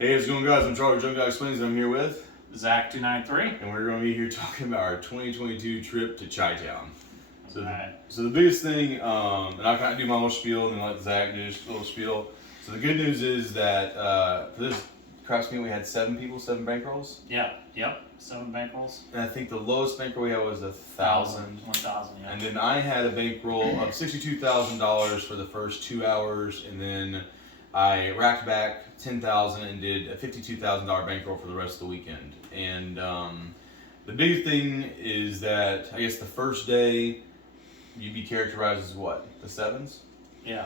Hey, how's it going, guys? I'm Charlie, Drunk Guy Explains, and I'm here with Zach 293. and we're going to be here talking about our 2022 trip to Chi-Town. So, Right. so the biggest thing, and I'll kind of do my little spiel and then let Zach do his little spiel. So the good news is that for this craps meet, we had 7 people, 7 bankrolls. Yep. 7 bankrolls. And I think the lowest bankroll we had was 1,000. 1,000, yeah. And then I had a bankroll of $62,000 for the first 2 hours, and then I racked back 10,000 and did a $52,000 bankroll for the rest of the weekend. And the big thing is that I guess the first day you'd be characterized as what? The sevens? Yeah.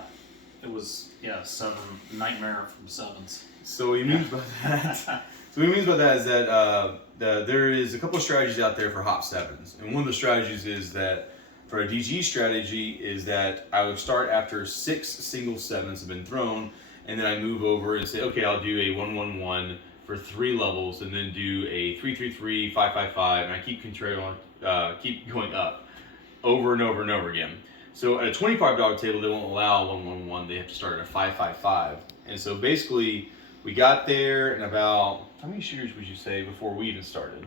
It was, 7. Nightmare from 7s. So what he means by that? So what he means by that is that there is a couple of strategies out there for hop sevens, and one of the strategies is that for a DGE strategy is that I would start after 6 single sevens have been thrown, and then I move over and say, okay, I'll do a 1-1-1 for 3 levels, and then do a 3-3-3, 5-5-5, and I keep going up over and over and over again. So at a $25 table, they won't allow 1-1-1. They have to start at a 5-5-5. And so basically, we got there, and about how many shooters would you say before we even started?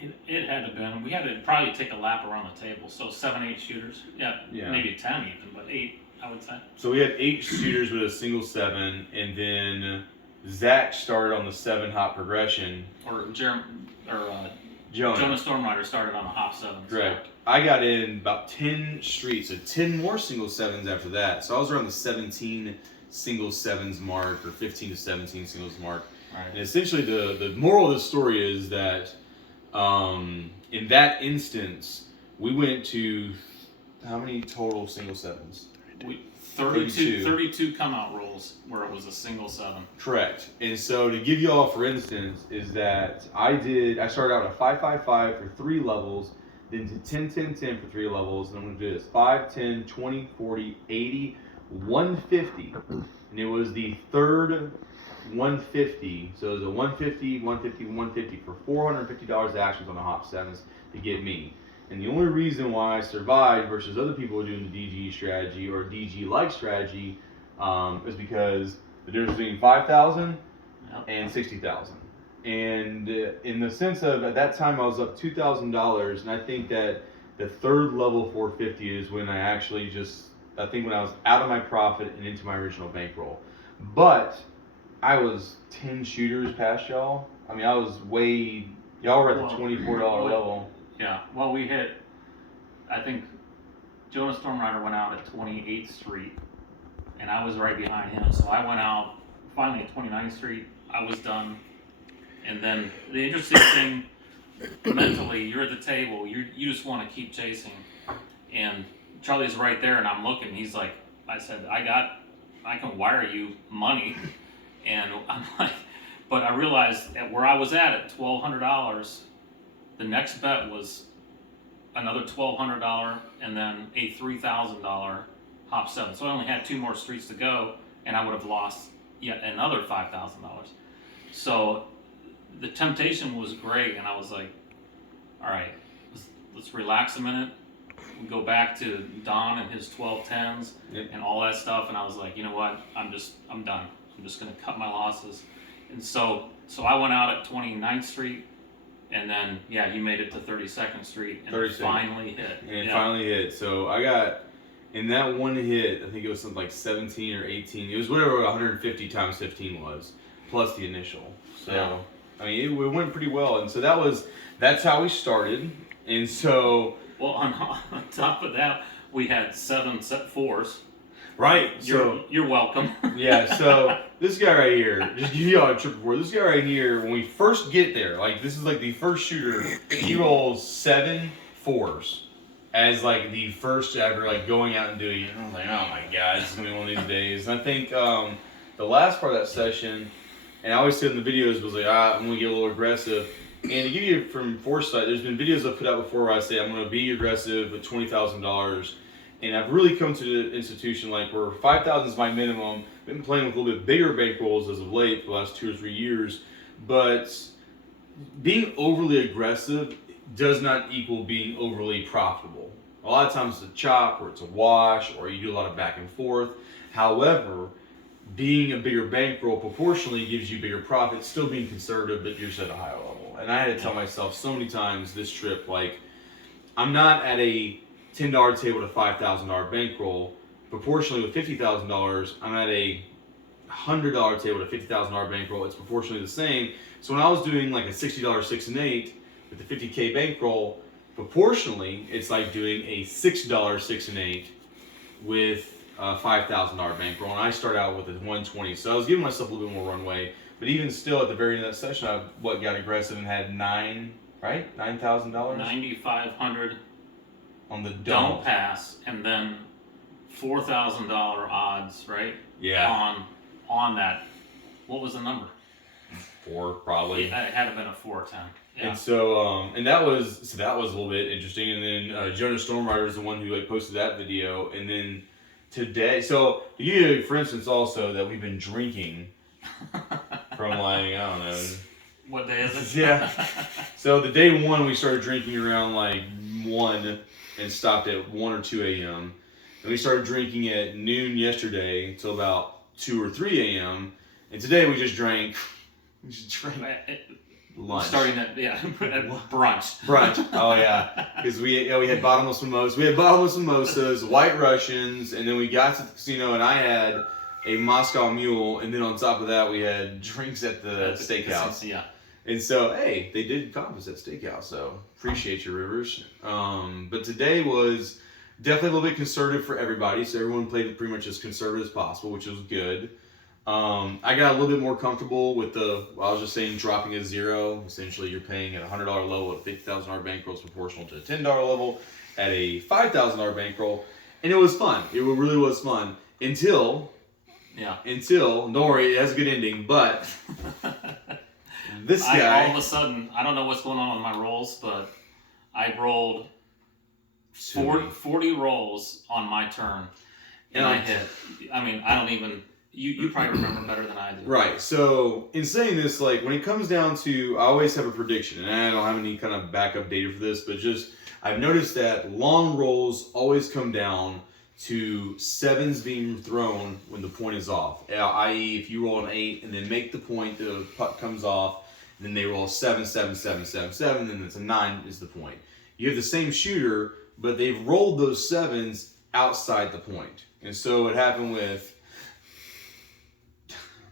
It had to been. We had to probably take a lap around the table. So 7, 8 shooters. Yeah. Maybe 10 even, but 8, I would say. So we had 8 shooters with a single 7, and then Zach started on the 7 hop progression. Or Jonah Stormrider started on a hop 7. Correct. So. I got in about 10 streets, so 10 more single 7s after that. So I was around the 17 single 7s mark, or 15 to 17 singles mark. Right. And essentially the moral of the story is that in that instance, we went to how many total single 7s? 32 come out rolls where it was a single 7. Correct. And so to give you all, for instance, is that I started out at 5-5-5 for 3 levels, then to 10-10-10 for 3 levels, and I'm going to do this 5, 10, 20, 40, 80, 150. And it was the third 150. So it was a 150, 150, 150 for $450 actions on the hop 7s to get me. And the only reason why I survived versus other people who are doing the DGE strategy or DG-like strategy is because the difference between 5,000 and 60,000. And in the sense of at that time I was up $2,000, and I think that the third level 450 is when I think when I was out of my profit and into my original bankroll. But I was 10 shooters past y'all. I mean, y'all were at the $24 level. Yeah, well, we hit, I think Jonah Stormrider went out at 28th Street, and I was right behind him. So I went out finally at 29th Street. I was done. And then the interesting thing, mentally, you're at the table. You just want to keep chasing. And Charlie's right there, and I'm looking. He's like, I said, I can wire you money. And I'm like, but I realized at where I was at $1,200, the next bet was another $1,200 and then a $3,000 hop 7. So I only had 2 more streets to go, and I would have lost yet another $5,000. So the temptation was great, and I was like, all right, let's relax a minute. We go back to Don and his 12-10s and all that stuff, and I was like, you know what? I'm done. I'm just going to cut my losses. And so I went out at 29th Street. And then, you made it to 32nd Street, and it finally hit. And it finally hit. So I got, in that one hit, I think it was something like 17 or 18. It was whatever 150 times 15 was, plus the initial. So, I mean, it went pretty well. And so that's how we started. And so... Well, on top of that, we had 7 set 4s. Right. You're welcome. Yeah, so this guy right here, just give you all a trip before. This guy right here, when we first get there, like this is like the first shooter, he rolls 7 4s as like the first ever like going out and doing it. And I was like, oh my god, this is gonna be one of these days. And I think the last part of that session, and I always said in the videos was like, I'm gonna get a little aggressive. And to give you from foresight, there's been videos I've put out before where I say I'm gonna be aggressive with $20,000. And I've really come to the institution like where 5,000 is my minimum. I've been playing with a little bit bigger bankrolls as of late for the last 2 or 3 years. But being overly aggressive does not equal being overly profitable. A lot of times it's a chop or it's a wash or you do a lot of back and forth. However, being a bigger bankroll proportionally gives you bigger profits, still being conservative, but you're just at a higher level. And I had to tell myself so many times this trip, like, I'm not at a $10 table to $5,000 bankroll. Proportionally with $50,000, I'm at a $100 table to $50,000 bankroll. It's proportionally the same. So when I was doing like a $60 6 and 8 with the 50K bankroll, proportionally it's like doing a $6 6 and 8 with a $5,000 bankroll, and I start out with a 120. So I was giving myself a little bit more runway. But even still, at the very end of that session, I got aggressive and had $9,000, $9,500 on the don't pass, and then $4,000 odds, right? Yeah. On that. What was the number? 4 probably. It had to have been a 410. Yeah. And so, that was a little bit interesting. And then Jonah Stormrider is the one who like posted that video. And then today, so to give you, for instance, also that we've been drinking from like, I don't know. What day is it? Yeah. So the day one we started drinking around like 1 and stopped at 1 or 2 a.m. And we started drinking at noon yesterday till about 2 or 3 a.m. And today we just drank. Lunch. Starting at brunch. Brunch. Oh yeah, because we had bottomless mimosas. We had bottomless mimosas, White Russians, and then we got to the casino and I had a Moscow Mule, and then on top of that we had drinks at the steakhouse. Yeah. And so hey, they did compass at steakhouse, so appreciate you, Rivers. But today was definitely a little bit conservative for everybody, so everyone played it pretty much as conservative as possible, which was good. I got a little bit more comfortable with I was just saying dropping a 0. Essentially, you're paying at a $100 level at $50,000 bankroll is proportional to a $10 level at a $5,000 bankroll. And it was fun. It really was fun until, don't worry, it has a good ending, but this guy. All of a sudden, I don't know what's going on with my rolls, but I rolled 40 rolls on my turn, and I hit. I mean, I don't even. You probably remember better than I do. Right. So in saying this, like when it comes down to, I always have a prediction, and I don't have any kind of backup data for this, but just I've noticed that long rolls always come down to 7s being thrown when the point is off. I.e., if you roll an 8 and then make the point, the puck comes off, and then they roll 7, 7, 7, 7, 7, then it's a 9 is the point. You have the same shooter, but they've rolled those 7s outside the point. And so what happened with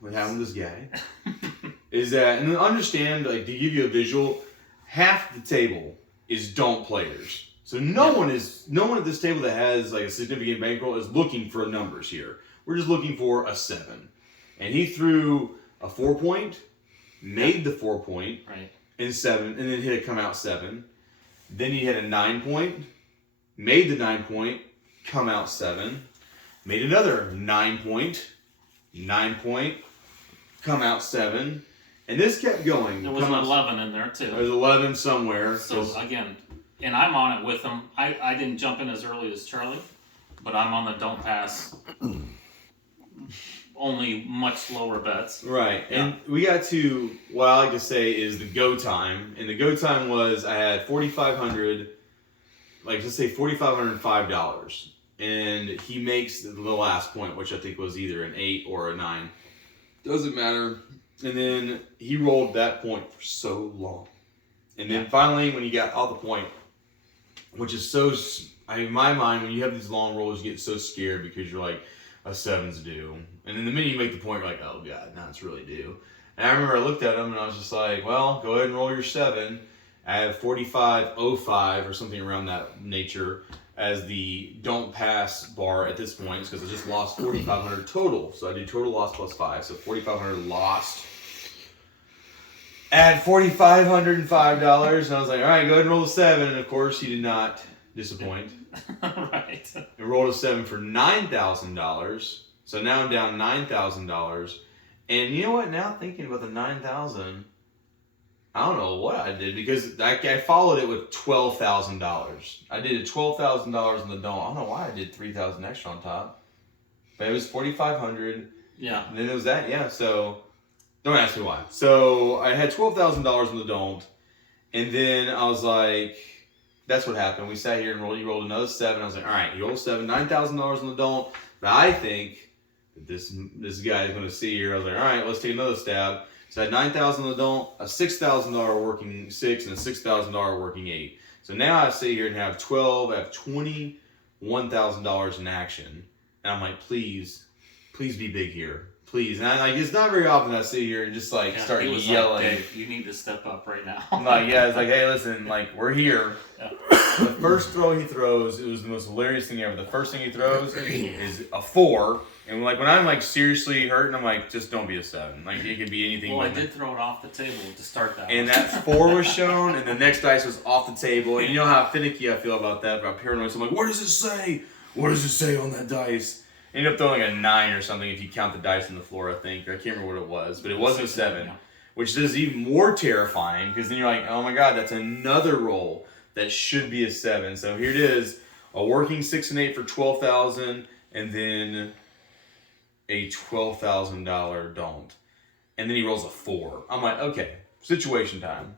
this guy is that, and understand, like to give you a visual, half the table is don't players. So no one at this table that has like a significant bankroll is looking for numbers here. We're just looking for a 7. And he threw a 4-point, made the 4-point, right, and 7, and then hit a come out 7. Then he had a 9-point, made the 9-point, come out 7, made another 9-point, 9-point, come out 7, and this kept going. There was an 11 in there too. There's 11 somewhere. So again, and I'm on it with him. I didn't jump in as early as Charlie, but I'm on the don't pass. Only much lower bets. Right, yeah. And we got to what I like to say is the go time, and the go time was I had $4,500, like let's say $4,505, and he makes the last point, which I think was either an 8 or a 9. Doesn't matter. And then he rolled that point for so long. And then finally, when he got out the point, which is so, in my mind, when you have these long rolls, you get so scared because you're like, a 7's due. And then the minute you make the point, you're like, oh God, now it's really due. And I remember I looked at him and I was just like, well, go ahead and roll your 7. I have 45.05 or something around that nature as the don't pass bar at this point, because I just lost 4,500 total. So I did total loss plus 5, so 4,500 lost. Add $4,505, and I was like, all right, go ahead and roll a 7. And of course, he did not disappoint. Right. I rolled a 7 for $9,000. So now I'm down $9,000. And you know what? Now thinking about the 9,000, I don't know what I did, because I followed it with $12,000. I did $12,000 in the dome. I don't know why I did 3,000 extra on top, but it was 4,500. Yeah. And then it was that. Yeah. So don't ask me why. So I had $12,000 in the dome, and then I was like, that's what happened. We sat here and rolled. You rolled another 7. I was like, all right, you rolled 7, $9,000 in the dome. But I think this guy is going to see here. I was like, all right, let's take another stab. So I had 9,000 adult, a $6,000 working 6, and a $6,000 working 8. So now I sit here and have 12. I have $21,000 in action, and I'm like, please be big here, please. And I, like, it's not very often I sit here and just like start yelling. Like, Dave, you need to step up right now. I'm like, yeah, it's like, hey, listen, like, we're here. Yeah. The first throw he throws, it was the most hilarious thing ever. The first thing he throws is a 4. And like when I'm like seriously hurting, I'm like, just don't be a 7. Like it could be anything. Well, I did throw it off the table to start that. And that 4 was shown, and the next dice was off the table. And you know how finicky I feel about that, about paranoid. So I'm like, what does it say? What does it say on that dice? I ended up throwing like a 9 or something if you count the dice on the floor, I think. Or I can't remember what it was, but it wasn't a 7, yeah. Which is even more terrifying because then you're like, oh my god, that's another roll that should be a 7. So here it is, a working 6 and 8 for 12,000, and then a $12,000 don't. And then he rolls a 4. I'm like, okay, situation time.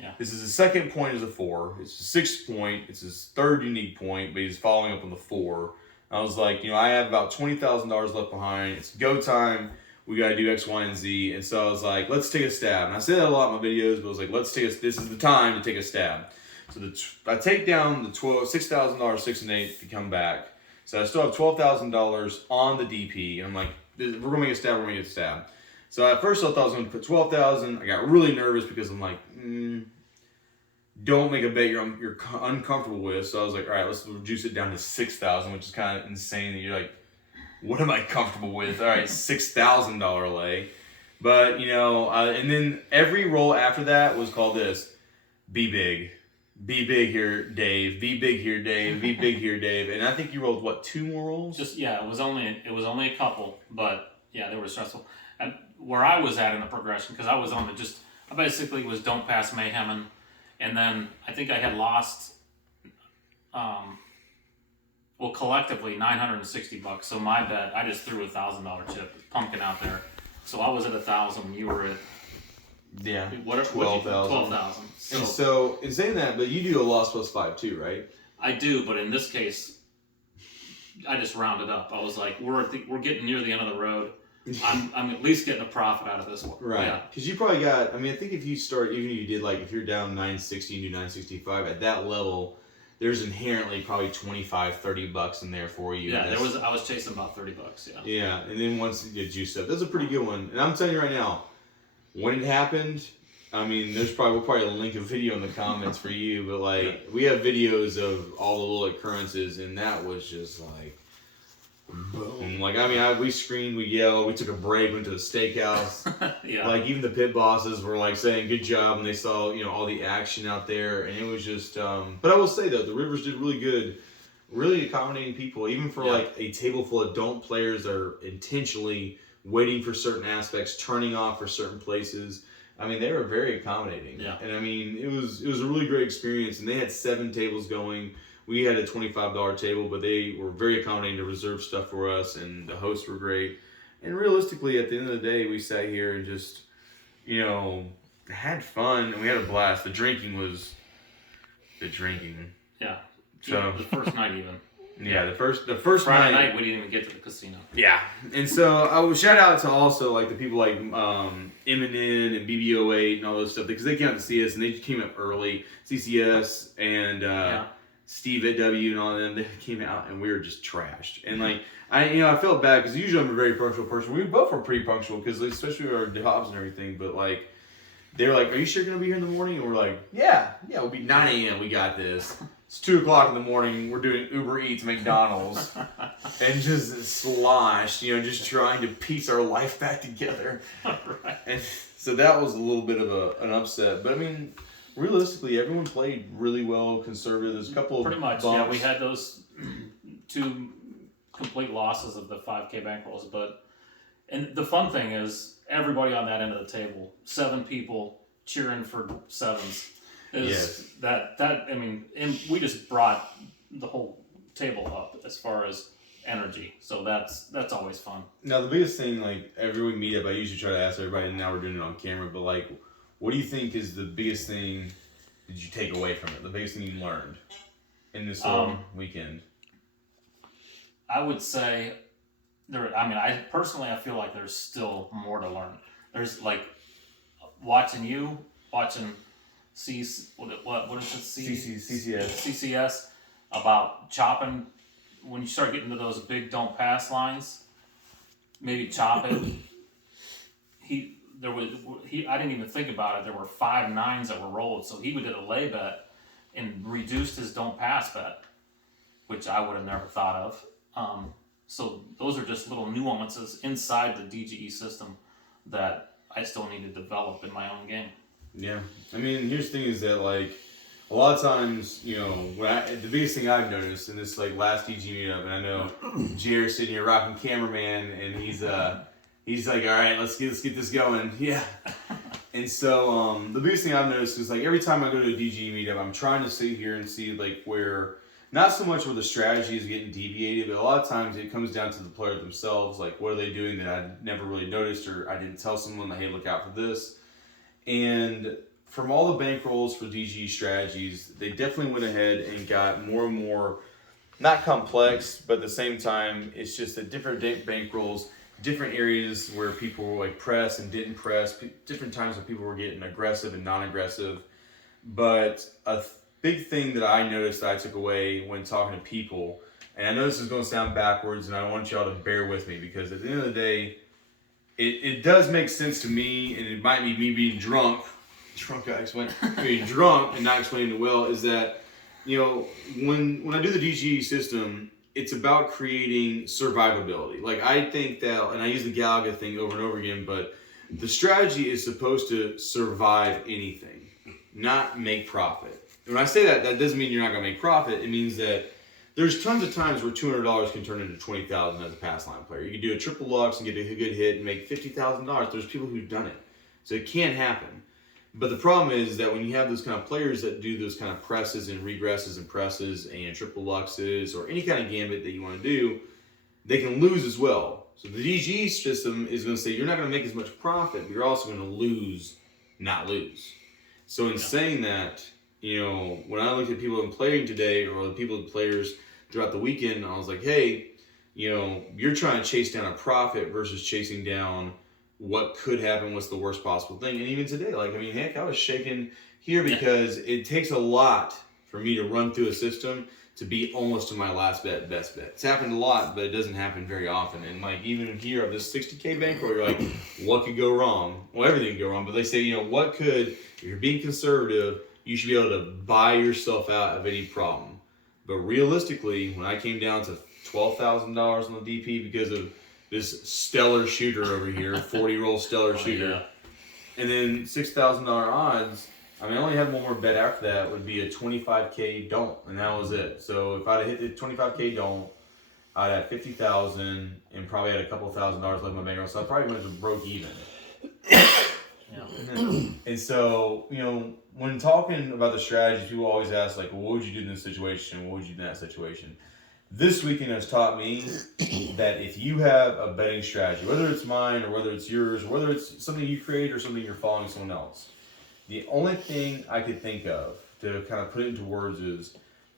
Yeah. This is his second point as a 4. It's his 6th point. It's his 3rd unique point, but he's following up on the 4. I was like, I have about $20,000 left behind. It's go time. We got to do X, Y, and Z. And so I was like, let's take a stab. And I say that a lot in my videos, but I was like, this is the time to take a stab. So I take down the $6,000 6 and 8 to come back. So I still have $12,000 on the DP, and I'm like, we're gonna make a stab. We're gonna get a stab. So at first I thought I was gonna put 12,000. I got really nervous because I'm like, don't make a bet you're uncomfortable with. So I was like, all right, let's reduce it down to 6,000, which is kind of insane. That you're like, what am I comfortable with? All right, $6,000 lay. But and then every roll after that was called this: be big. Be big here, Dave. Be big here, Dave. Be big here, Dave. And I think you rolled what, 2 more rolls? It was only a couple, but yeah, they were stressful. And where I was at in the progression, because I was on I basically was don't pass mayhem, and then I think I had lost, collectively $960. So my bet, I just threw $1,000 chip pumpkin out there. So I was at 1,000. You were at. Yeah, 12,000. 12,000. So in saying that, but you do a loss plus 5 too, right? I do, but in this case, I just rounded up. I was like, we're getting near the end of the road. I'm at least getting a profit out of this one. Right. Because you probably got. I think if you start, even if you did if you're down 960 and do 965 at that level, there's inherently probably $25-$30 in there for you. Yeah, I was chasing about $30. Yeah. Yeah, and then once you get juiced up, that's a pretty good one. And I'm telling you right now. When it happened, we'll probably link a video in the comments for you, but we have videos of all the little occurrences, and that was just like, boom. We screamed, we yelled, we took a break, went to the steakhouse. Yeah. Even the pit bosses were saying good job, and they saw all the action out there, and it was just. But I will say though, the Rivers did really good, really accommodating people, even for a table full of don't players that are intentionally waiting for certain aspects, turning off for certain places. They were very accommodating. Yeah. And it was a really great experience. And they had 7 tables going. We had a $25 table, but they were very accommodating to reserve stuff for us, and the hosts were great. And realistically, at the end of the day, we sat here and just, had fun, and we had a blast. The drinking was the drinking. Yeah. So the first night even. Yeah, the first Friday night we didn't even get to the casino. Yeah, and so I would shout out to also the people like Eminem and BB08 and all those stuff because they came out to see us and they came up early. CCS and Steve at W and all of them, they came out and we were just trashed. And I felt bad because usually I'm a very punctual person. We both were pretty punctual because especially our jobs and everything. But they were like, "Are you sure you're gonna be here in the morning?" And we're like, "Yeah, it'll be 9 a.m. We got this." It's 2 o'clock in the morning. We're doing Uber Eats, McDonald's, and just sloshed, just trying to piece our life back together. Right. And so that was a little bit of an upset. But realistically, everyone played really well, conservative. There's a couple pretty of much. bumps. Yeah, we had those 2 complete losses of the 5K bankrolls. And the fun thing is, everybody on that end of the table, 7 people cheering for 7s. And we just brought the whole table up as far as energy, so that's always fun. Now the biggest thing, every week meetup, I usually try to ask everybody, and now we're doing it on camera, but what do you think is the biggest thing that you take away from it? The biggest thing you learned in this weekend? I would say I personally, I feel like there's still more to learn. There's like watching C, what is it, CCS. CCS, about chopping, when you start getting to those big don't pass lines, maybe chop it. I didn't even think about it. There were 5 9s that were rolled, so he did a lay bet and reduced his don't pass bet, which I would have never thought of. So those are just little nuances inside the DGE system that I still need to develop in my own game. Yeah, I mean, here's the thing: is that like a lot of times, you know, the biggest thing I've noticed in this like last DG meetup, and I know Jared's sitting here rocking cameraman, and he's like, all right, let's get this going, yeah. And so the biggest thing I've noticed is like every time I go to a DG meetup, I'm trying to sit here and see like where. Not so much where the strategy is getting deviated, but a lot of times it comes down to the player themselves. Like, what are they doing that I never really noticed, or I didn't tell someone, like, hey, look out for this. And from all the bankrolls for DG strategies, they definitely went ahead and got more and more, not complex, but at the same time, it's just that different bankrolls, different areas where people were like press and didn't press, different times when people were getting aggressive and non-aggressive. But a big thing that I noticed that I took away when talking to people, and I know this is going to sound backwards, and I want y'all to bear with me, because at the end of the day, it does make sense to me, and it might be me being drunk being drunk and not explaining it well, is that, you know, when I do the DGE system, it's about creating survivability. Like, I think that, and I use the Galaga thing over and over again, but the strategy is supposed to survive anything, not make profit. When I say that, that doesn't mean you're not going to make profit. It means that there's tons of times where $200 can turn into $20,000 as a pass line player. You can do a triple lux and get a good hit and make $50,000. There's people who've done it. So it can happen. But the problem is that when you have those kind of players that do those kind of presses and regresses and presses and triple luxes or any kind of gambit that you want to do, they can lose as well. So the DGE system is going to say you're not going to make as much profit, but you're also going to lose, not lose. So in saying that, you know, when I looked at people in playing today, or the people, players throughout the weekend, I was like, hey, you know, you're trying to chase down a profit versus chasing down what could happen, what's the worst possible thing. And even today, like, I mean, heck, I was shaking here because it takes a lot for me to run through a system to be almost to my last bet, best bet. It's happened a lot, but it doesn't happen very often. And like, even here of this 60K bankroll, you're like, what could go wrong? Well, everything could go wrong, but they say, you know, what could, if you're being conservative, you should be able to buy yourself out of any problem. But realistically, when I came down to $12,000 on the DP because of this stellar shooter over here, 40-roll stellar shooter, yeah. And then $6,000 odds, I mean, I only had one more bet after that, would be a 25K don't, and that was it. So if I'd hit the 25K don't, I'd have 50,000 and probably had a couple $1,000s left in my bankroll, so I probably went to broke even. Yeah. And so, you know, when talking about the strategy, people always ask, like, well, what would you do in this situation? What would you do in that situation? This weekend has taught me that if you have a betting strategy, whether it's mine or whether it's yours, or whether it's something you create or something you're following someone else, the only thing I could think of to kind of put it into words is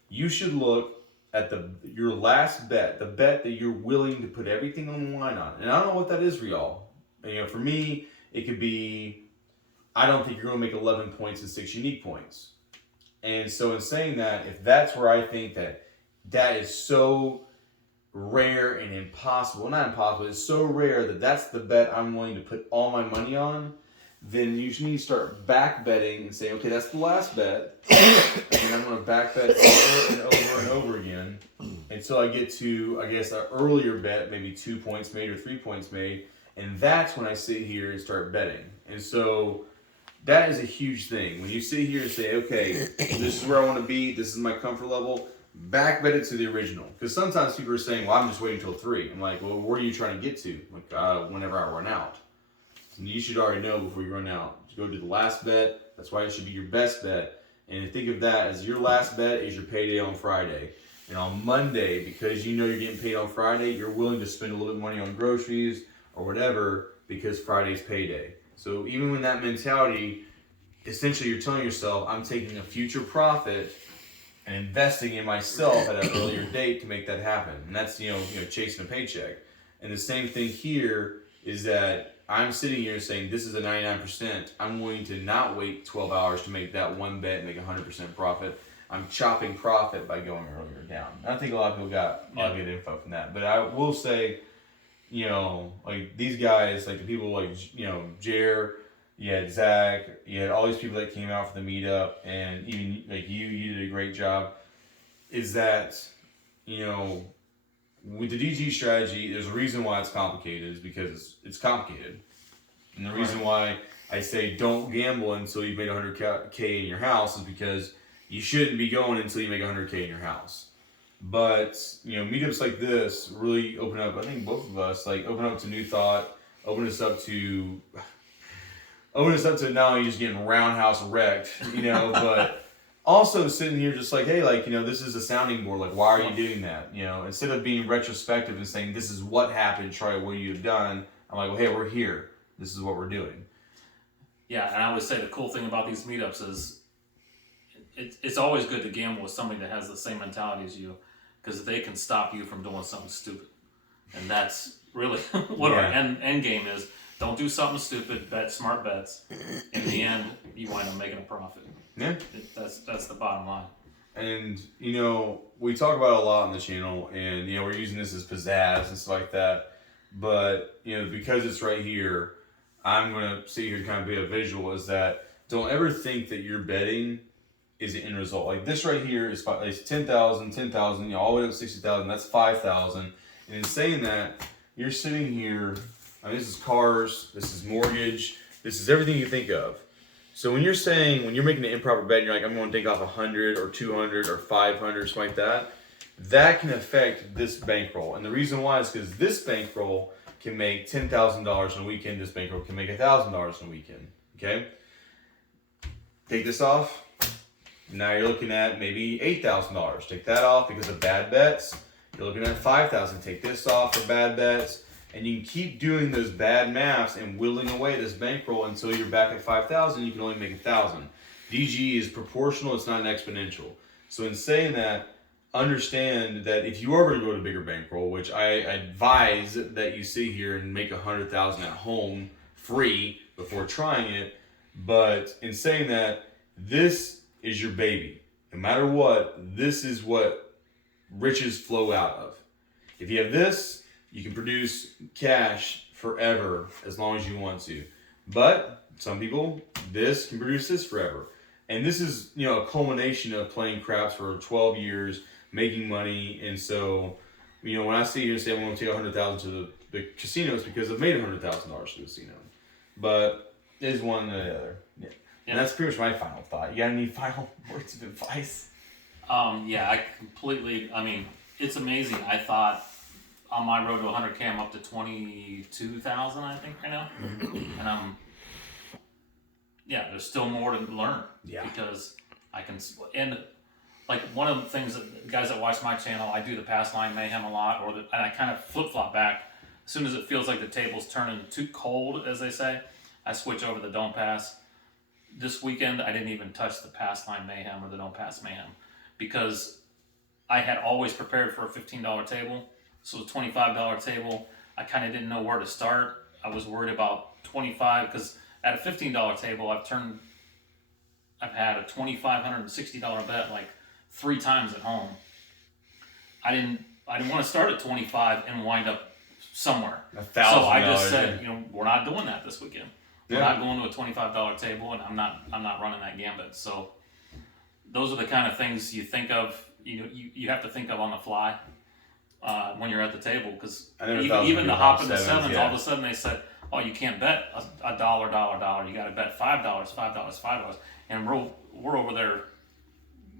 you should look at your last bet, the bet that you're willing to put everything on the line on. And I don't know what that is for y'all. And, you know, for me, it could be, I don't think you're going to make 11 points and 6 unique points. And so in saying that, if that's where I think that is so rare and impossible, not impossible, it's so rare that that's the bet I'm willing to put all my money on, then you need to start back betting and say, okay, that's the last bet, and then I'm going to back bet over and over and over again until I get to, I guess, an earlier bet, maybe 2 points made or 3 points made, and that's when I sit here and start betting. And so that is a huge thing. When you sit here and say, okay, this is where I want to be, this is my comfort level, back bet it to the original. Because sometimes people are saying, well, I'm just waiting until 3. I'm like, well, where are you trying to get to? Like, whenever I run out. And you should already know before you run out. Go to the last bet. That's why it should be your best bet. And think of that as your last bet is your payday on Friday. And on Monday, because you know you're getting paid on Friday, you're willing to spend a little bit of money on groceries or whatever because Friday's payday. So even when that mentality, essentially you're telling yourself, I'm taking a future profit and investing in myself at an earlier date to make that happen. And that's, you know, chasing a paycheck. And the same thing here is that I'm sitting here saying this is a 99%. I'm willing to not wait 12 hours to make that one bet and make 100% profit. I'm chopping profit by going earlier down. I think a lot of people got a lot of good info from that. But I will say, like these guys, like the people like, Jer, you had Zach, you had all these people that came out for the meetup, and even like you did a great job. Is that, with the DGE strategy, there's a reason why it's complicated, is because it's complicated. And the reason why I say don't gamble until you've made 100K in your house is because you shouldn't be going until you make 100K in your house. But, meetups like this really open up, I think both of us, like open up to new thought, open us up to not only just getting roundhouse wrecked, but also sitting here just like, hey, like, this is a sounding board. Like, why are you doing that? Instead of being retrospective and saying, this is what happened, try what you've done. I'm like, well, hey, we're here. This is what we're doing. Yeah, and I would say the cool thing about these meetups is it's always good to gamble with somebody that has the same mentality as you, because they can stop you from doing something stupid. And that's really what our end game is. Don't do something stupid, bet smart bets. In the end, you wind up making a profit. Yeah. That's the bottom line. And, we talk about it a lot on the channel, and, we're using this as pizzazz and stuff like that. But, because it's right here, I'm going to sit here and kind of be a visual, is that don't ever think that you're betting is the end result. Like this right here is 10,000, all the way up to 60,000, that's 5,000. And in saying that, you're sitting here, this is cars, this is mortgage, this is everything you think of. So when you're making an improper bet, and you're like, I'm going to take off 100 or 200 or 500 or something like that, that can affect this bankroll. And the reason why is because this bankroll can make $10,000 in a weekend, this bankroll can make $1,000 in a weekend, okay? Take this off, now you're looking at maybe $8,000. Take that off because of bad bets. You're looking at $5,000. Take this off for bad bets. And you can keep doing those bad maths and whittling away this bankroll until you're back at 5,000. You can only make 1,000. DGE is proportional. It's not an exponential. So in saying that, understand that if you are going to go to bigger bankroll, which I advise that you sit here and make 100,000 at home free before trying it. But in saying that, this is your baby. No matter what, this is what riches flow out of. If you have this, you can produce cash forever as long as you want to. But some people, this can produce this forever. And this is, a culmination of playing craps for 12 years, making money. And so, when I see you and say I'm going to take 100,000 to the casino, it's because I've made $100,000 to the casino. But it is one or the other. Yeah. And that's pretty much my final thought. You got any final words of advice? It's amazing. I thought on my road to 100K, I'm up to 22,000, I think, right now. And there's still more to learn. Yeah. Because I can, and like one of the things that the guys that watch my channel, I do the pass line mayhem a lot, and I kind of flip flop back. As soon as it feels like the table's turning too cold, as they say, I switch over to the don't pass. This weekend, I didn't even touch the pass line mayhem or the don't pass mayhem because I had always prepared for a $15 table. So a $25 table, I kind of didn't know where to start. I was worried about 25 because at a $15 table, I've had a $2,560 bet like 3 times at home. I didn't want to start at 25 and wind up somewhere. So I just said, we're not doing that this weekend. We're not going to a $25 table, and I'm not running that gambit. So those are the kind of things you think of. You have to think of on the fly when you're at the table, because even the hop in the sevens, all of a sudden they said, "Oh, you can't bet a dollar. You got to bet $5, and we're over there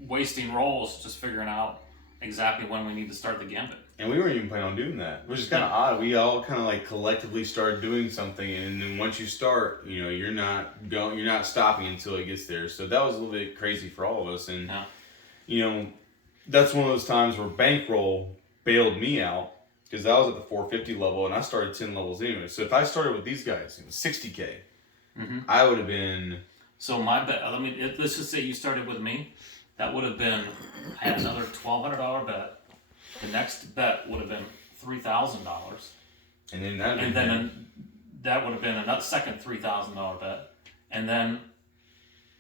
wasting rolls just figuring out exactly when we need to start the gambit. And we weren't even planning on doing that, which is kind of odd. We all kind of like collectively started doing something, and then once you start, you're not stopping until it gets there. So that was a little bit crazy for all of us, and that's one of those times where bankroll bailed me out because I was at the 450 level and I started 10 levels anyway. So if I started with these guys, 60K, I would have been. So my bet. Let's just say you started with me. That would have been. I had another $1,200 bet. The next bet would have been $3,000, And then that would have been a second $3,000 bet, and then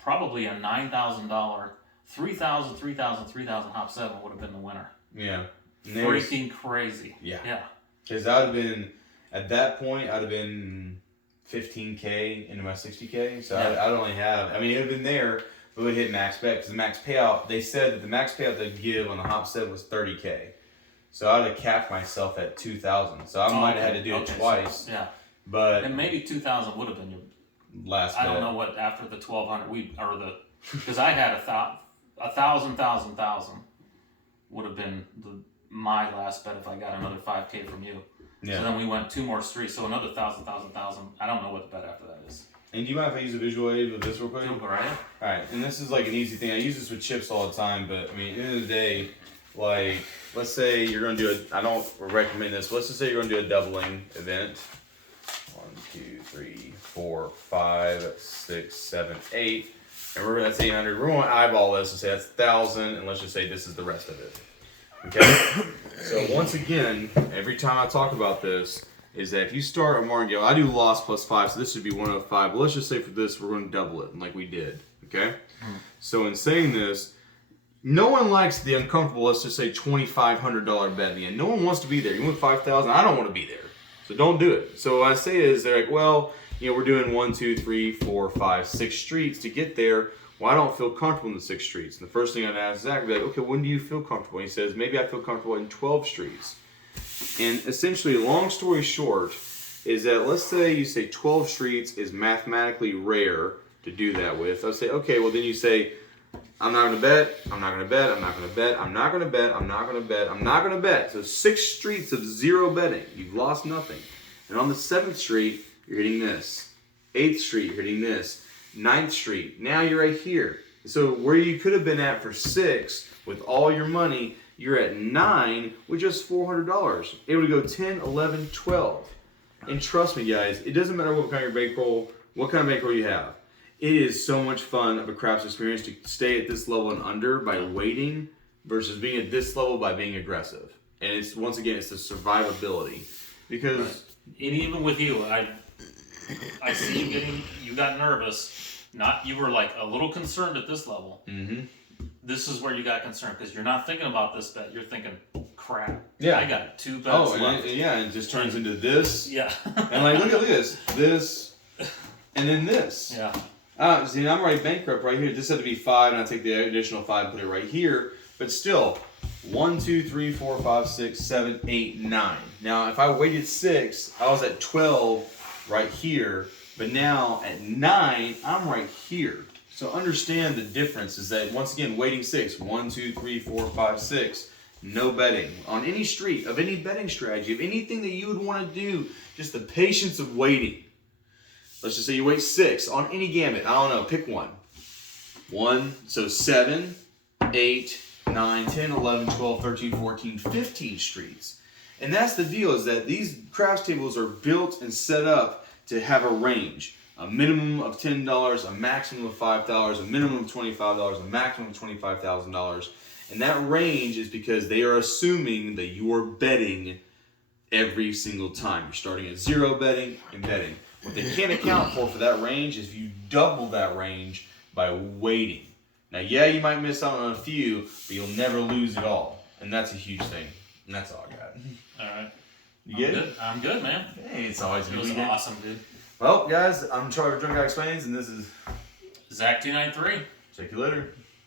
probably a $9,000, 3,000, 3,000, 3,000 hop 7 would have been the winner. Yeah. Freaking crazy. Yeah. Yeah. Because I'd have been, at that point, I'd have been 15K into my 60K. So Yeah. I'd only have, I mean, it would have been there, but it would hit max bet. Because the max payout, they said that the max payout they'd give on the hop 7 was 30K. So I'd have capped myself at 2,000. So I might have had to do it twice. So, yeah. But And maybe 2,000 would have been your last bet. I don't know what after the 1,200 because I had 1,000 would have been my last bet if I got another 5K from you. Yeah. So then we went 2 more streets, so another 1,000. I don't know what the bet after that is. And do you mind if I use a visual aid with this real quick? Go right. Alright, and this is like an easy thing. I use this with chips all the time, but I mean, at the end of the day, like, let's say you're going to do I don't recommend this, but let's just say you're going to do a doubling event. 1, 2, 3, 4, 5, 6, 7, 8. And remember that's 800. We're going to eyeball this and say that's 1,000, and let's just say this is the rest of it. Okay? So once again, every time I talk about this, is that if you start a martingale, I do loss plus 5, so this should be 105. But let's just say for this, we're going to double it, like we did. Okay? So in saying this, no one likes the uncomfortable, let's just say $2,500 bet in the end. No one wants to be there. You want 5,000? I don't want to be there. So don't do it. So what I say is, they're like, well, you know, we're doing 1, 2, 3, 4, 5, 6 streets to get there. Well, I don't feel comfortable in the 6 streets. And the first thing I'd ask Zach would be like, okay, when do you feel comfortable? And he says, maybe I feel comfortable in 12 streets. And essentially, long story short, is that let's say you say 12 streets is mathematically rare to do that with. I'll say, okay, well then you say, I'm not going to bet, I'm not going to bet, I'm not going to bet, I'm not going to bet, I'm not going to bet, I'm not going to bet. So 6 streets of 0 betting. You've lost nothing. And on the 7th street, you're hitting this. 8th street, you're hitting this. 9th street, now you're right here. So where you could have been at for 6 with all your money, you're at 9 with just $400. It would go 10, 11, 12. And trust me, guys, it doesn't matter what kind of bankroll you have. It is so much fun of a craps experience to stay at this level and under by waiting versus being at this level by being aggressive. And it's, once again, it's the survivability. Because... Right. And even with you, I see you got nervous. You were like a little concerned at this level. Mm-hmm. This is where you got concerned because you're not thinking about this bet. You're thinking, crap. Yeah. I got 2 bets left. It just turns into this. Yeah. And like, look at this, and then this. Yeah. See, I'm already bankrupt right here. This had to be 5, and I take the additional 5 and put it right here. But still, 1, 2, 3, 4, 5, 6, 7, 8, 9. Now, if I waited 6, I was at 12 right here. But now at 9, I'm right here. So understand the difference is that, once again, waiting 6, 1, 2, 3, 4, 5, 6, no betting. On any street, of any betting strategy, of anything that you would want to do, just the patience of waiting. Let's just say you wait 6 on any gamut. I don't know, pick one. 1, so 7, 8, 9, 10, 11, 12, 13, 14, 15 streets. And that's the deal, is that these craps tables are built and set up to have a range. A minimum of $10, a maximum of $5, a minimum of $25, a maximum of $25,000. And that range is because they are assuming that you are betting every single time. You're starting at 0 betting and betting. What they can't account for that range is if you double that range by waiting. Now, yeah, you might miss out on a few, but you'll never lose it all. And that's a huge thing. And that's all I got. All right. You get it? I'm good, man. Hey, it's always a It was weekend. awesome, dude. Well, guys, I'm Charlie Drunk Guy Explains, and this is Zach 293. Check you later.